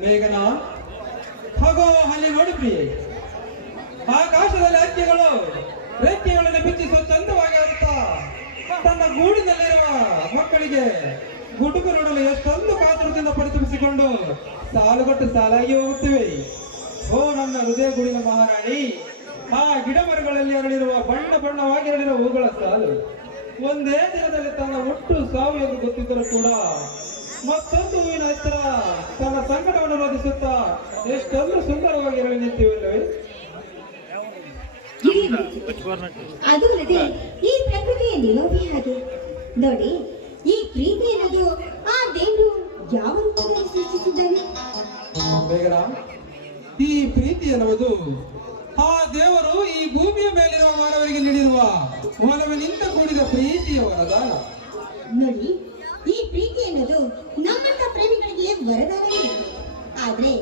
ಮೇಘನ ಹಾಗೋ ಅಲ್ಲಿ ನೋಡಿ ಆಕಾಶದಲ್ಲಿ ಹಕ್ಕಿಗಳು ರೆಕ್ಕೆಗಳನ್ನು ಬಿಚ್ಚಿ ಸ್ವಚ್ಛಂದವಾಗಿ ಆಡುತ್ತಾ ತನ್ನ ಗೂಡಿನಲ್ಲಿರುವ ಮಕ್ಕಳಿಗೆ ಗುಡುಗು ನೋಡಲು ಎಷ್ಟೊಂದು ಕಾತುರದಿಂದ ಪರಿತಪಿಸಿಕೊಂಡು ಸಾಲುಗಟ್ಟು ಸಾಲಾಗಿ ಹೋಗುತ್ತಿವೆ. ಓ, ನನ್ನ ಹೃದಯ ಗುಡಿನ ಮಹಾರಾಣಿ, ಆ ಗಿಡ ಮರಗಳಲ್ಲಿ ಅರಳಿರುವ ಬಣ್ಣ ಬಣ್ಣವಾಗಿ ಅರಳಿರುವ ಹೂಗಳ ಸಾಲು. ಒಂದೇ ದಿನದಲ್ಲಿ ತನ್ನ ಒಟ್ಟು ಸಾವು ಎಂದು ಗೊತ್ತಿದ್ದರೂ ಕೂಡ ಮತ್ತೊಂದು ಹೂವಿನ ಎತ್ತರ ತನ್ನ ಸಂಕಟವನ್ನು ರೋಧಿಸುತ್ತಾ ಎಷ್ಟೊಂದು ಸುಂದರವಾಗಿ ಇರಲು ನಿಂತಿವೆ ಅದು ಅಲ್ಲದೆ ಈ ಪ್ರಕೃತಿಯ ನಿಲೋಭಿ ಹಾಗೆ. ನೋಡಿ ಈ ಪ್ರೀತಿ ಅನ್ನೋದು ಆ ದೇವರು ಯಾವ ರೂಪದಲ್ಲಿ ಸೃಷ್ಟಿಸಿದ್ದಾನೆ? ಬೇಗರ ಈ ಪ್ರೀತಿ ಎನ್ನುವುದು ಆ ದೇವರು ಈ ಭೂಮಿಯ ಮೇಲಿರುವ ಮಾನವರಿಗೆ ನೀಡಿರುವ ಮಾನವನಿಂದ ಕೂಡಿದ ಪ್ರೀತಿಯ ವರದಾನ. ನೋಡಿ ಈ ಪ್ರೀತಿ ಅನ್ನೋದು ವರದಾನವೇ ಆದ್ರೆ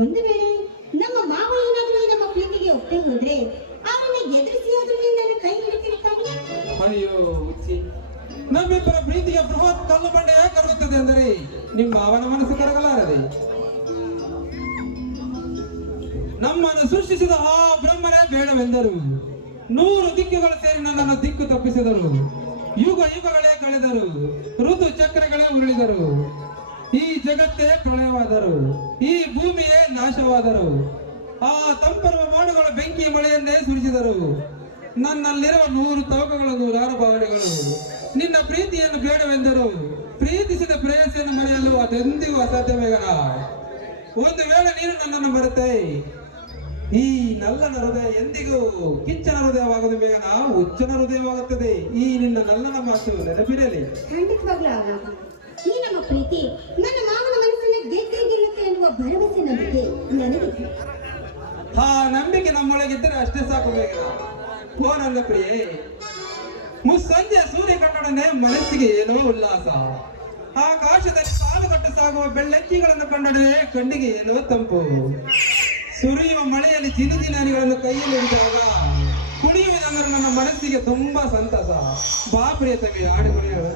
ಒಂದು ವೇಳೆ ನಮ್ಮ ಮಾವ ಏನಾದ್ರೂ ನಮ್ಮ ಪ್ರೀತಿಗೆ ಒಪ್ಪೆ ಹೋದ್ರೆ ಅವರನ್ನ ಎದುರಿಸಿ ಆದ್ರೂ ನನ್ನ ಕೈ ಹಿಡಿತಿರ್ತಾನೆ? ಅಯ್ಯೋ, ಹುಚ್ಚಿ. ನಮ್ಮಿಬ್ಬರ ಪ್ರೀತಿಗೆ ಬೃಹತ್ ಕಲ್ಲು ಬಂಡೆ ಕರಗುತ್ತದೆ ಅಂದರೆ ನಿಮ್ಮ ಅವನ ಮನಸ್ಸು ಕರಗಲಾರದೆ. ನಮ್ಮನ್ನು ಸೃಷ್ಟಿಸಿದ ಆ ಬ್ರಹ್ಮನೇ ಬೇಡವೆಂದರು. ನೂರು ದಿಕ್ಕುಗಳು ಸೇರಿ ನನ್ನನ್ನು ದಿಕ್ಕು ತಪ್ಪಿಸಿದರು. ಯುಗ ಯುಗಗಳೇ ಕಳೆದರು. ಋತು ಚಕ್ರಗಳೇ ಉರುಳಿದರು. ಈ ಜಗತ್ತೇ ಪ್ರಳಯವಾದರು, ಈ ಭೂಮಿಯೇ ನಾಶವಾದರು. ಆ ತಂಪರುವ ಮಾಡುಗಳ ಬೆಂಕಿ ಮಳೆಯನ್ನೇ ಸುರಿಸಿದರು. ನನ್ನಲ್ಲಿರುವ ನೂರು ತವಕಗಳ, ನೂರಾರು ಭಾವನೆಗಳು ನಿನ್ನ ಪ್ರೀತಿಯನ್ನು ಬೇಡವೆಂದರು. ಪ್ರೀತಿಸಿದ ಪ್ರೇಯಸಿಯನ್ನು ಮರೆಯಲು ಅದೆಂದಿಗೂ ಅಸಾಧ್ಯವೇಗನ ಒಂದು ವೇಳೆ ನೀನು ನನ್ನನ್ನು ಮರೆತೆ, ಈ ನಲ್ಲನ ಹೃದಯ ಎಂದಿಗೂ ಕಿಚ್ಚನ ಹೃದಯವಾಗದು ಬೇಗನ ಹುಚ್ಚನ ಹೃದಯವಾಗುತ್ತದೆ. ಈ ನಿನ್ನ ನಲ್ಲನ ಮಾತು ನೆನಪಿರಲಿ. ಈ ನಮ್ಮ ಪ್ರೀತಿ, ನನ್ನ ಮಾವನ ಮನಸ್ಸನ್ನ ಗೆದ್ದೇ ಗೆಲ್ಲುತ್ತೆ ಅನ್ನುವ ಭರವಸೆ ನಂಬಿಕೆ ನನಗಿದೆ ಆ ನಂಬಿಕೆ ನಮ್ಮೊಳಗಿದ್ದರೆ ಅಷ್ಟೇ ಸಾಕು ಬೇಗನ ಓ ನನ್ನ ಪ್ರಿಯೆ ಮುಸ್ಸಂಜೆ ಸೂರ್ಯ ಕಂಡೊಡನೆ ಮನಸ್ಸಿಗೆ ಏನೋ ಉಲ್ಲಾಸ. ಆಕಾಶದಲ್ಲಿ ಸಾಲುಗಟ್ಟು ಸಾಗುವ ಬೆಳ್ಳಕ್ಕಿಗಳನ್ನು ಕಂಡೊಡನೆ ಕಣ್ಣಿಗೆ ಏನೋ ತಂಪು. ಸುರಿಯುವ ಮಳೆಯಲ್ಲಿ ಚಿನ್ನ ಜಿನಾನಿಗಳನ್ನು ಕೈಯಲ್ಲಿ ಹಿಡಿದಾಗ ಕುಣಿಯುವುದಂದ್ರೆ ನನ್ನ ಮನಸ್ಸಿಗೆ ತುಂಬಾ ಸಂತಸ. ಬಾ ಪ್ರಿಯ ತಗಿ ಆಡಿ ಕುಣಿಯೋಣ